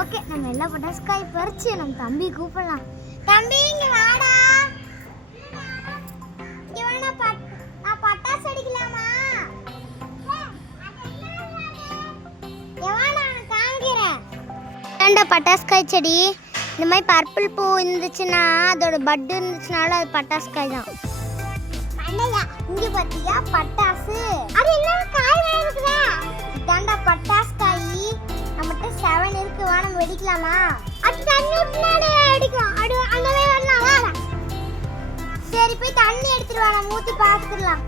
Okay, நம்ம எல்லா பட்டாசுக்காய் பறிச்சு நம்ம தம்பி கூப்பிடலாம். தம்பி இங்க வாடா. இங்க வாடா, நான் பட்டாசு அடிக்கலாமா? எவாடா நான் காமிக்கிறேன். ரெண்ட பட்டாசுக்காய் செடி இந்த மாதிரி பர்பிள் பூ இருந்துச்சுன்னா அதோட பட் இருந்துச்சுனால அது பட்டாசுக்காய் தான். அண்ணா இங்க பாத்தியா பட்டாசு? அது என்ன காய் வேற இருக்குதா? இதாண்டா பட்டாசுக்காய். நம்மட்ட 7 இருக்கு, வா நம்ம வெடிக்கலாமா? அது தண்ணி ஊத்தினாலே வெடிக்கும். அது அங்கவே வரலாம், வா. சரி போய் தண்ணி எடுத்துட்டு வா, நம்ம ஊத்தி பாத்துக்கலாம்.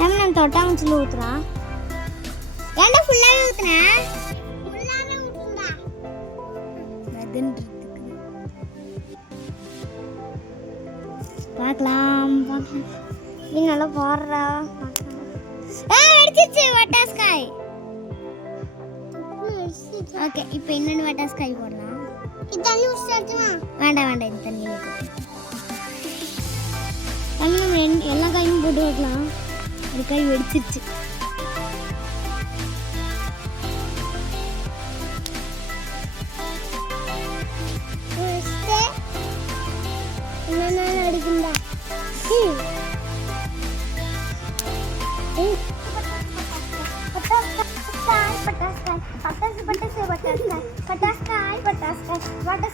நம்ம தொட்டாங்குச்சில ஊத்துறோம். ஏன்டா ஃபுல்லாவே ஊத்துனேன்? ஃபுல்லாவே ஊத்துடா. வெதன்றதுக்கு பார்க்கலாம். நீ நல்லா போறடா. வெடிச்சிச்சு பட்டாசுக்காய். ஓகே, இப்போ இன்னொரு பட்டாசுக்காய் போடலாம். இது தண்ணி ஊத்திடுமா? வேண்டாம் வேண்டாம், இது தண்ணி ஊத்து. தண்ணி நம்ம எல்லா காயும் போட்டு வைக்கலாம். ஒரு காய் வெடிச்சிருச்சு. என்ன அடிக்குண்டா? பட்டாசு